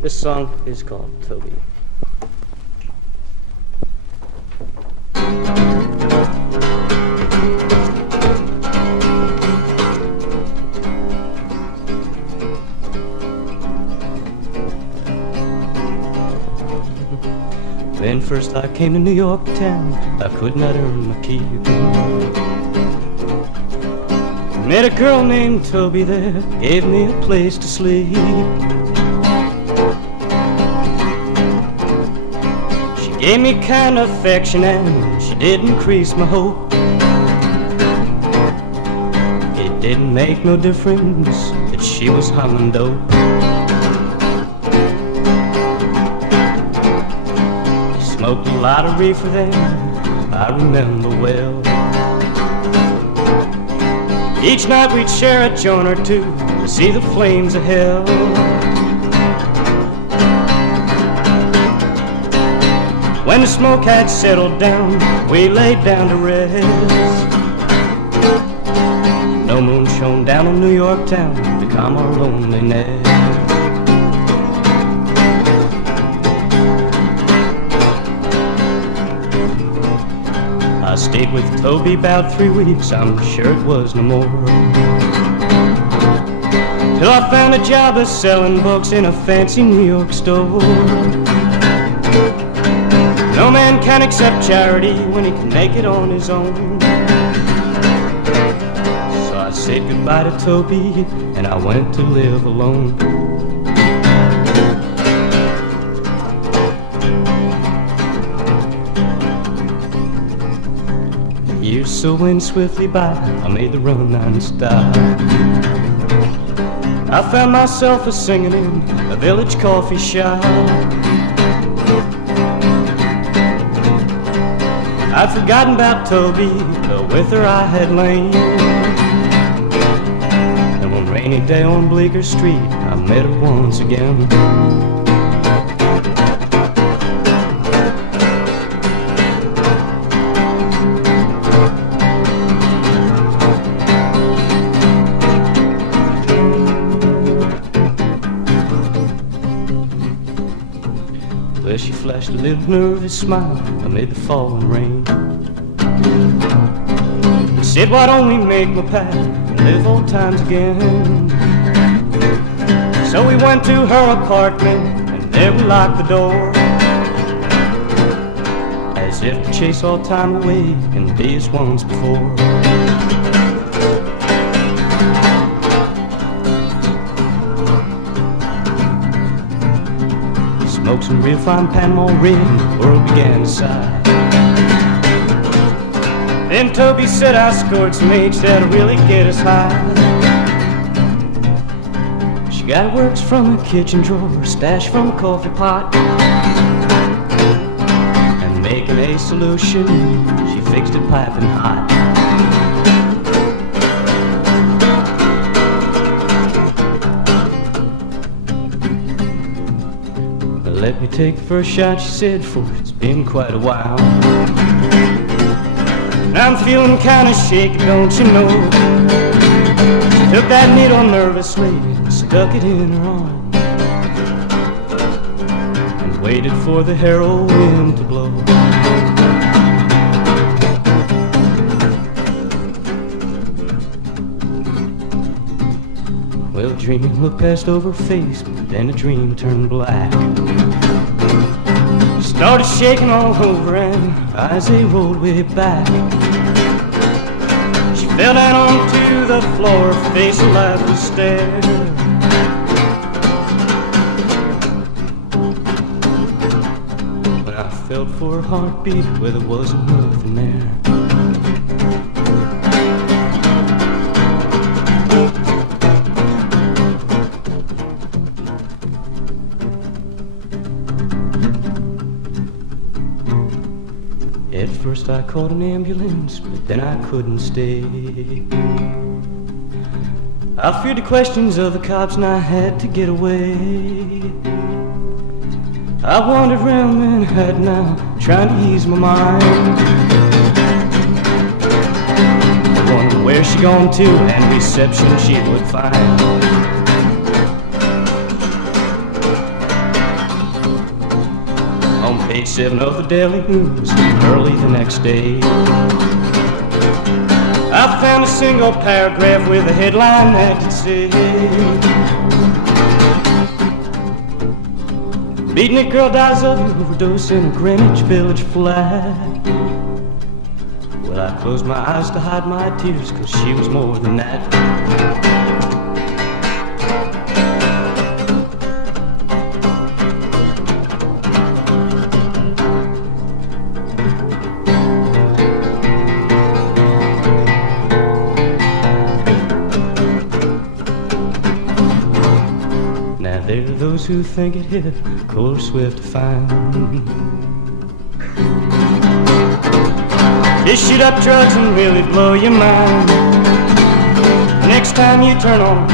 This song is called Toby. When first I came to New York town, I could not earn my keep. Met a girl named Toby there, gave me a place to sleep. She gave me kind affection and she did increase my hope. It didn't make no difference that she was humming dope. Smoked a lot of reefer then, I remember well. Each night we'd share a joint or two to see the flames of hell. When the smoke had settled down, we laid down to rest. No moon shone down on New York town to calm our loneliness. I stayed with Toby about 3 weeks, I'm sure it was no more. Till I found a job of selling books in a fancy New York store. No man can accept charity when he can make it on his own. So I said goodbye to Toby and I went to live alone. Years so went swiftly by, I made the run non-stop. I found myself a singing in a village coffee shop. I'd forgotten about Toby, but with her I had lain. And one rainy day on Bleecker Street, I met her once again. Well, she flashed a little nervous smile amid the falling rain. Said, why don't we make my path and live old times again? So we went to her apartment and there we locked the door, as if to chase all time away and be as once before. Smoked some real fine Panama red and the world began to sigh. Then Toby said I scored some H that'll really get us high. She got works from a kitchen drawer, stash from a coffee pot, and making a solution, she fixed it piping hot. Let me take the first shot, she said, for it's been quite a while. I'm feeling kinda shaky, don't you know? She took that needle nervously and stuck it in her arm, and waited for the heroin to blow. Well, a dream looked past over her face, but then a dream turned black. She started shaking all over and eyes they rolled way back. She fell down onto the floor, face alive with stare. When I felt for her heartbeat where there wasn't nothing there. At first I called an ambulance, but then I couldn't stay. I feared the questions of the cops and I had to get away. I wandered around Manhattan now, trying to ease my mind. I wondered where she gone to and reception she would find. Page 7 of the Daily News, early the next day. I found a single paragraph with a headline that could say, beatnik girl dies of overdose in a Greenwich Village flat. Well, I closed my eyes to hide my tears, 'cause she was more than that. Now there are those who think it hit cold or swift to find. Just shoot up drugs and really blow your mind. Next time you turn on,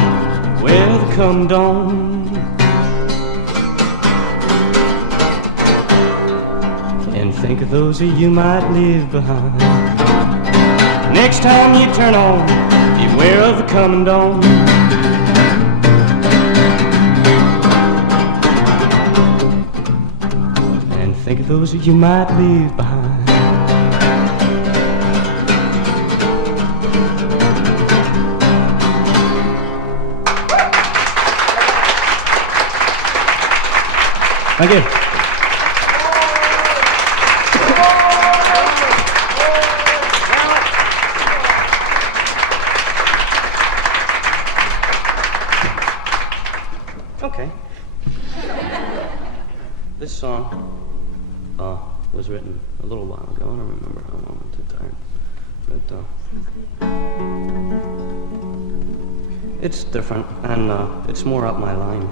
well, the come dawn. And think of those who you might leave behind. Next time you turn on, beware of the coming dawn. And think of those who you might leave behind. Thank you. Okay. This song was written a little while ago. I don't remember how long. I'm too tired. But it's different, and it's more up my line.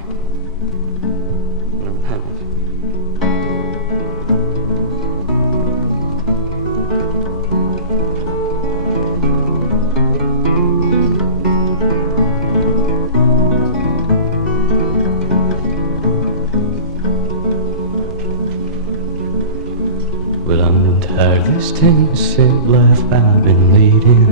Well, I'm tired of this 10% life I've been leading.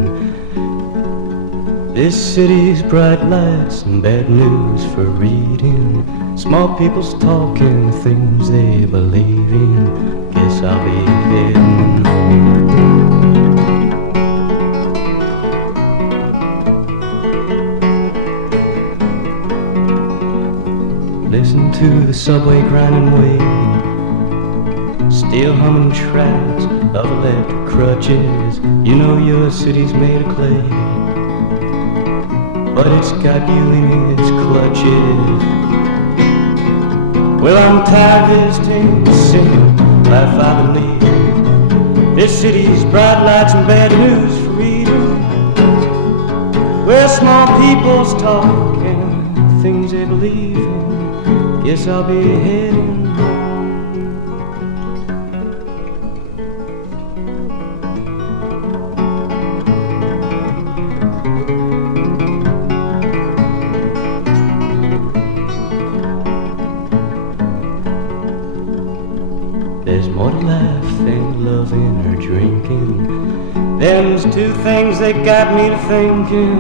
This city's bright lights and bad news for reading. Small people's talking things they believe in. Guess I'll be heading home. Listen to the subway grinding way, still humming tracks of electric crutches. You know your city's made of clay, but it's got you in its clutches. Well, I'm tired of this 10% life I believe. This city's bright lights and bad news for reading. Where small people's talk and things they believe in. Guess I'll be heading home. There's more to life than loving or drinking. Them's two things that got me to thinking.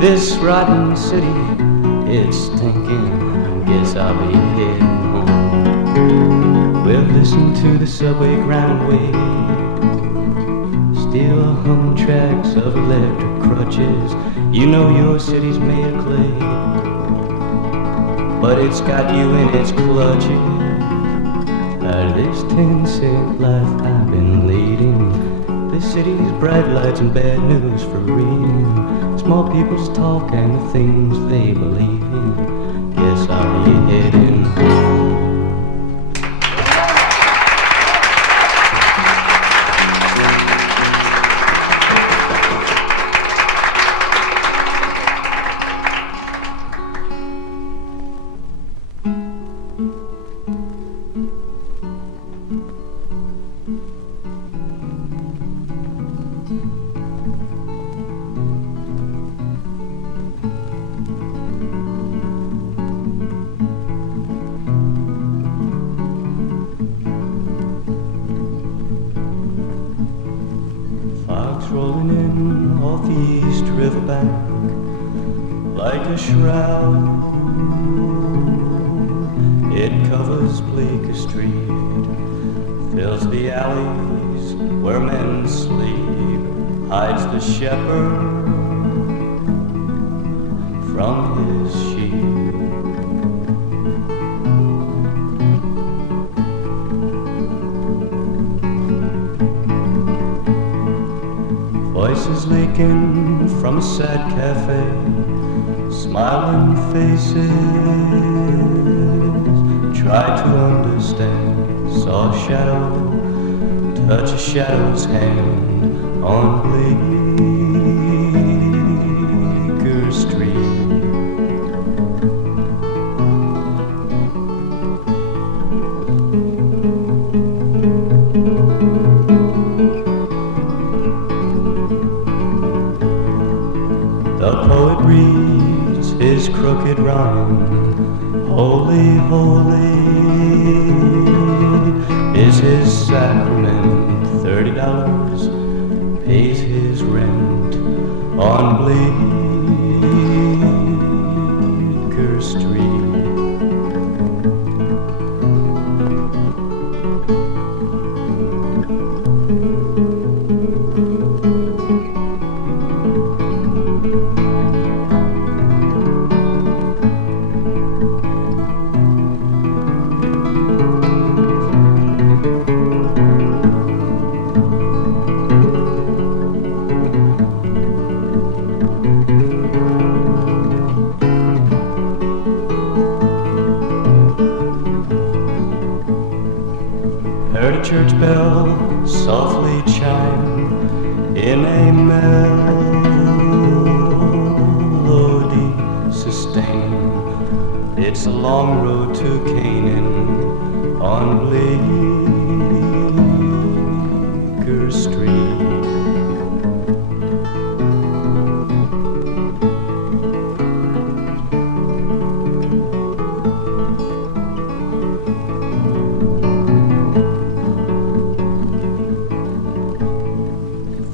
This rotten city, it's stinking. Guess I'll be heading home. Well, listen to the subway grind away, still humming tracks of electric crutches. You know your city's made of clay, but it's got you in its clutches. Out of this 10-cent life I've been leading. This city's bright lights and bad news for reading. Small people's talk and the things they believe in. Guess I'll be heading home. Rolling in off the east river bank like a shroud. It covers Bleecker Street fills the alleys where men sleep, hides the shepherd from his sheep. Voices leaking from a sad cafe, smiling faces try to understand. Saw a shadow touch a shadow's hand on Bleecker Street. The poet reads his crooked rhyme, holy, holy is his sacrament. $30 pays his rent on Bleecker Street. Heard a church bell softly chime in a melody sustained. It's a long road to Canaan on Bleecker Street.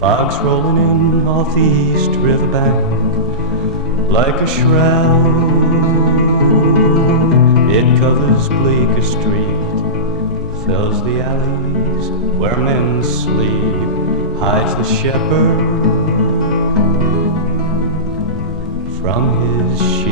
Fog's rolling in off the east riverbank like a shroud. It covers Bleecker Street, fills the alleys where men sleep, hides the shepherd from his sheep.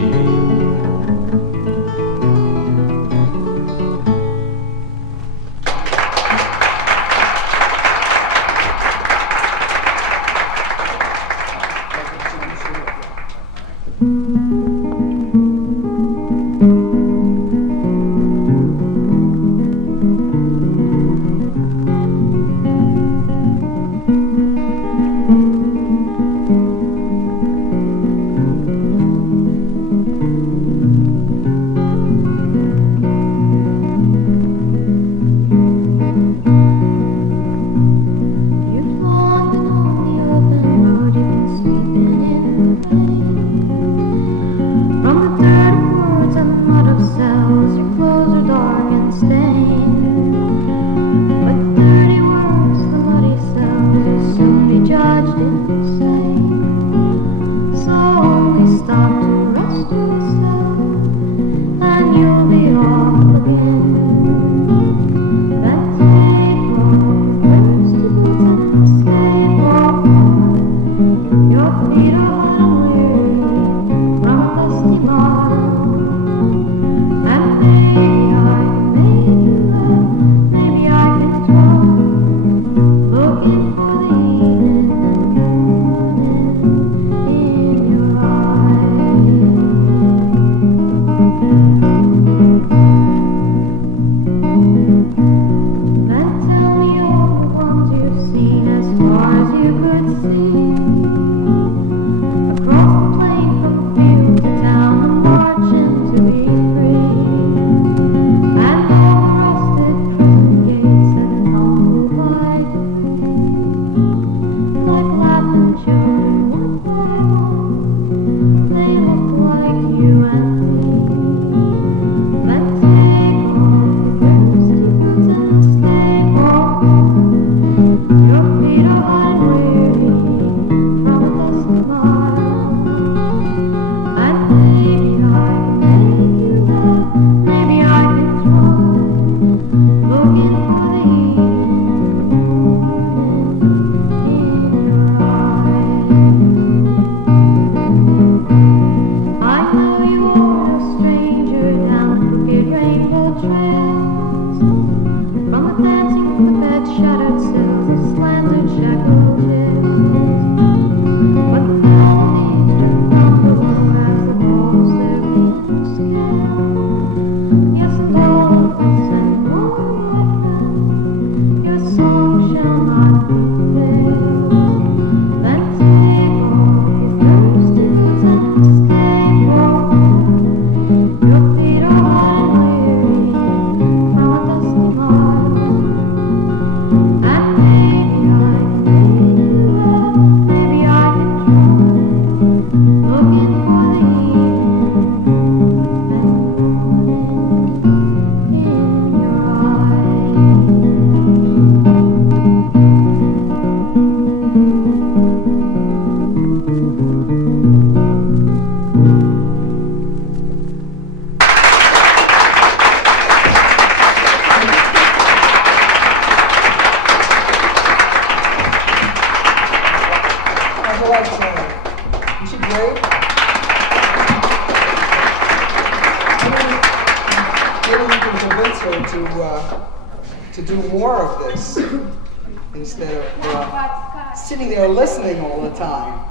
maybe you can convince her to do more of this instead of sitting there listening all the time.